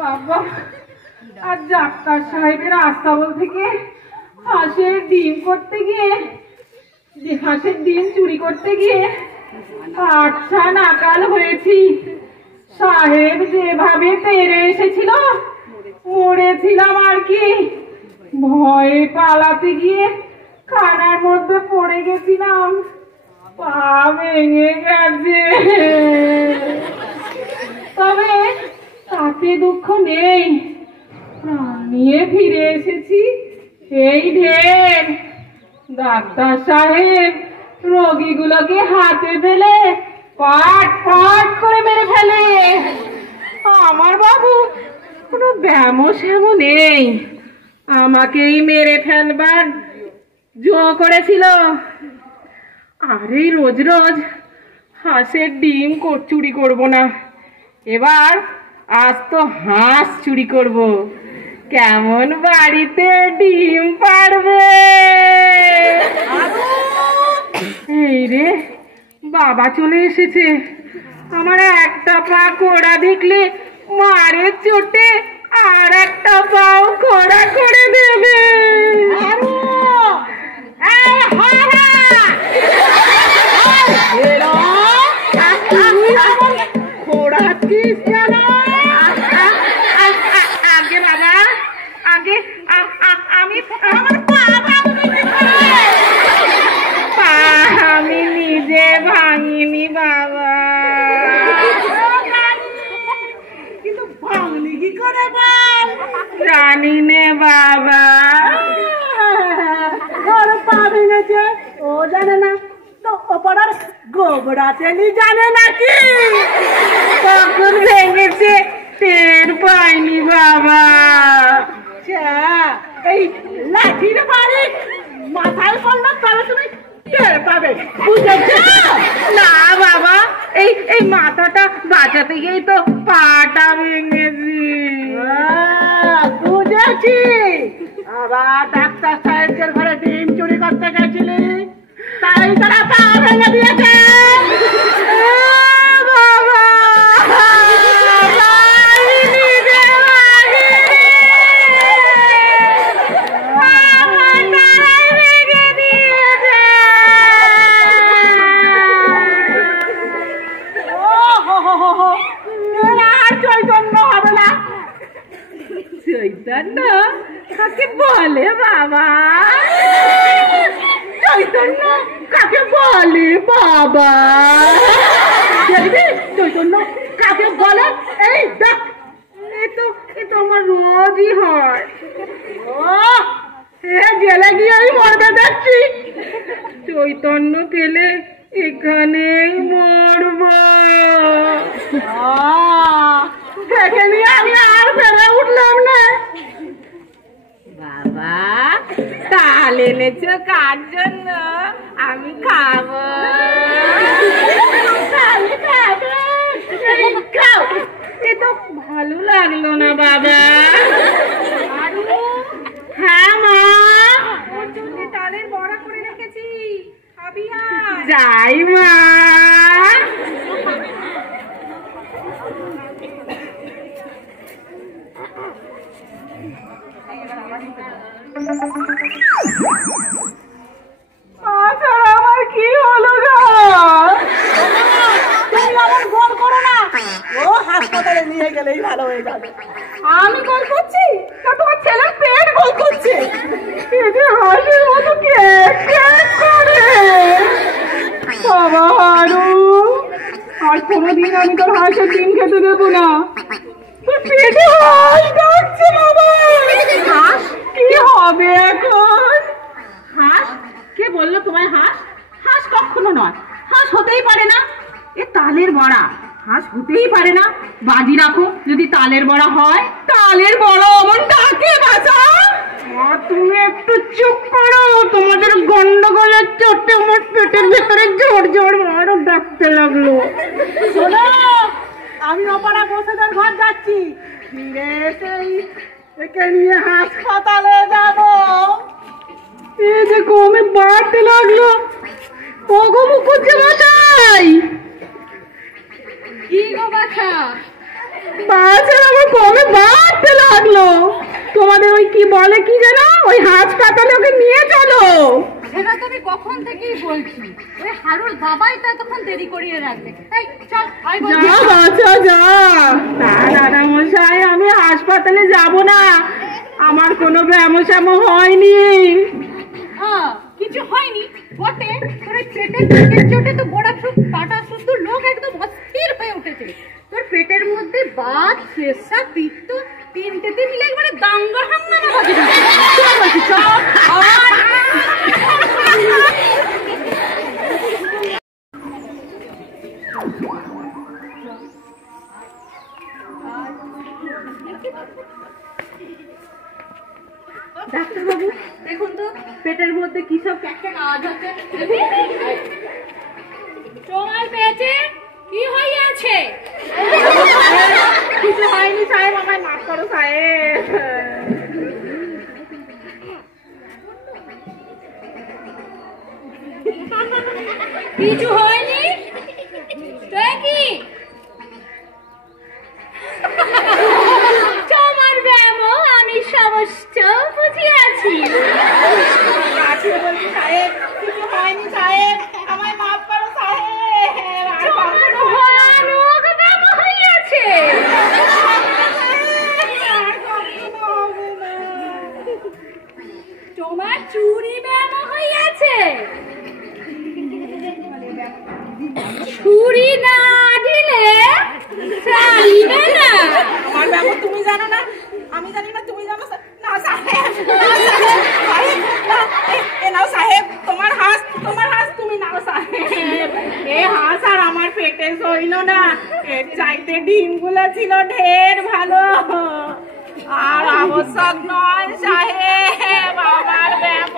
বাবা আর ডাক্তার সাহেবের আস্তাবল থেকে হাঁসের ডিম করতে গিয়ে হাঁসের ডিম চুরি করতে গিয়ে আচ্ছা নাকাল হয়েছি। সাহেব যেভাবে তেড়ে এসেছিল মরেছিলাম আর কি। ভয়ে পালাতে গিয়ে খানার মধ্যে পড়ে গেছিলাম, পা ভেঙে গেছে। তবে তাতে দুঃখ নেই, প্রাণ নিয়ে ফিরে এসেছি এই ঢের। ডাক্তার সাহেব রোগীগুলোকে হাতে ফেলে পাট পাট করে মেরে ফেলে। আমার বাবু কোনো ব্যামো শ্যামো নেই, আমাকেই মেরে ফেলবার জো করেছিল। আর এই রোজ রোজ হাঁসের ডিম চুরি করব না, এবার আজ তো হাঁস চুরি করব। কেমন বাড়িতে ডিম পারবে। এই রে বাবা চলে এসেছে। আমার একটা পা কোড়া দেখলে মারে চোটে আর একটা পাও কোড়া করে দেবে। খোড়াচ্ছিস কেন? আগে বাবা, আগে আমি আমি নিজে ভাঙিনি বাবা। কিন্তু ভাঙলি কি করে বল? জানি নে বাবা। পা ভেঙেছে ও জানে না তো ওপরার গোবরা চেনি জানে নাকি? কখন ভেঙেছে টের পাইনি বাবা। এই লাঠির বাড়ি মাথায় পড়লো তবে তুমি টের পাবে, বুঝেছ? না বাবা, এই এই মাথাটা বাঁচাতে গিয়েই তো পাটা ভেঙেছি। বুঝেছি, আবার ডাক্তার সাহেবের ঘরে ডিম চুরি করতে গেছিলি, তাই তারা পা ভেঙে দিয়েছে। চৈতন্য হবে না। চৈতন্য কাকে বলে বাবা? চৈতন্য কাকে বলে বাবা? চৈতন্য কাকে বলে? এই দেখ, এ তো আমার রোজই হয়। গেলে গিয়েই মরবে দেখছি। চৈতন্য পেলে এখানেই মরব। দেখে নিয়ে আমি আর ফেলে উঠলাম না। বাবা তাল এনেছো কার জন্য? আমি খাবো। এ তো ভালো লাগলো না বাবা। হ্যাঁ মা, তালের বড়া করে রেখেছি, খাবি? যাই মা। আমার কি হলো গো? তুমি আমার গোল করো না, ও হাসপাতালে নিয়ে গেলেই ভালো হয়ে যাবে। আমি গোল করছি না, তোমার ছেলের পেট গোল করছে। হাসির কোনোদিন আমি তোর হাঁসের ডিম খেতে দেবো না। তোর পেটে হাঁস ডাকছে বাবা। হাঁস কি হবে এখন? হাঁস? কে বললো তোমায় হাঁস? হাঁস কখনো নয়, হাঁস হতেই পারে না। এ তালের বড়া, হাঁস হতেই পারে না। বাজি রাখো যদি তালের বড়া হয়। তালের বড়া অমন ডাকে বাঁচা। তুমি একটু চুপ করো, তোমাদের গন্ডগোলের চোটে আমার পেটের ভেতরে জোর জোর আরো ডাকতে লাগলো। শোনো, আমি অপারা বসেদের ঘর যাচ্ছি, ফিরে এসেই একে নিয়ে হাসপাতালে যাব। এই যে কমে বাড়তে লাগলো। ওগো মুখুজ্জে মশাই। কি গো বাছা? বাছা আমার কমে বাড়তে লাগলো। তোমাদের ওই কি বলে কি যেন, ওই হাসপাতালে ওকে নিয়ে চলো। সেটা তো আমি কখন থেকেই বলছি, ওই হারুর বাবাই তো তখন দেরি করিয়ে রাখবে। এই চল, যা বাছা যা। দাদা মশাই, আমি হাসপাতালে যাব না, আমার কোনো ব্যায়াম হয়নি। হ্যাঁ, কিছু হয়নি বটে, তোর পেটের চোটে তো গোড়া কাটা শুদ্ধ লোক একদম অস্থির হয়ে উঠেছে। তোর পেটের মধ্যে বাত, ফেসা, পিত্ত তিনটেতে মিলে একবারে দাঙ্গা হাঙ্গামা বাজে। চল বলছি, চল। ডাক্তারবাবু দেখুন তো পেটের মধ্যে কি সব ক্যাকক্যাক আওয়াজ হচ্ছে। তোমার পেটে কি হইয়াছে? কিছু হয়নি সাহেব, আমায় মাফ করো সাহেব। কিছু হয়নি তো কি? তোমার ব্যায়াম আমি সমস্ত বুঝিয়াছি। বলছি সাহেব, কিছু হয়নি সাহেব, আমায় মাফ করো সাহেব। তোমার ভয়ানক ব্যায়াম হইয়াছে। তোমার চুরি ব্যায়াম হইয়াছে। ছুরি না দিলে চালিবে না। আমার ব্যাপার তুমি জানো না, আমি জানি না, তুমি জানো না সাহেব। সাহেব না, এ নাও সাহেব, তোমার হাঁস তুমি নাও সাহেব। এ হাঁস আর আমার পেটে সইল না, এর চাইতে ডিমগুলো ছিল ঢের ভালো। আর আবশ্যক নয় সাহেব, আমার ব্যাপার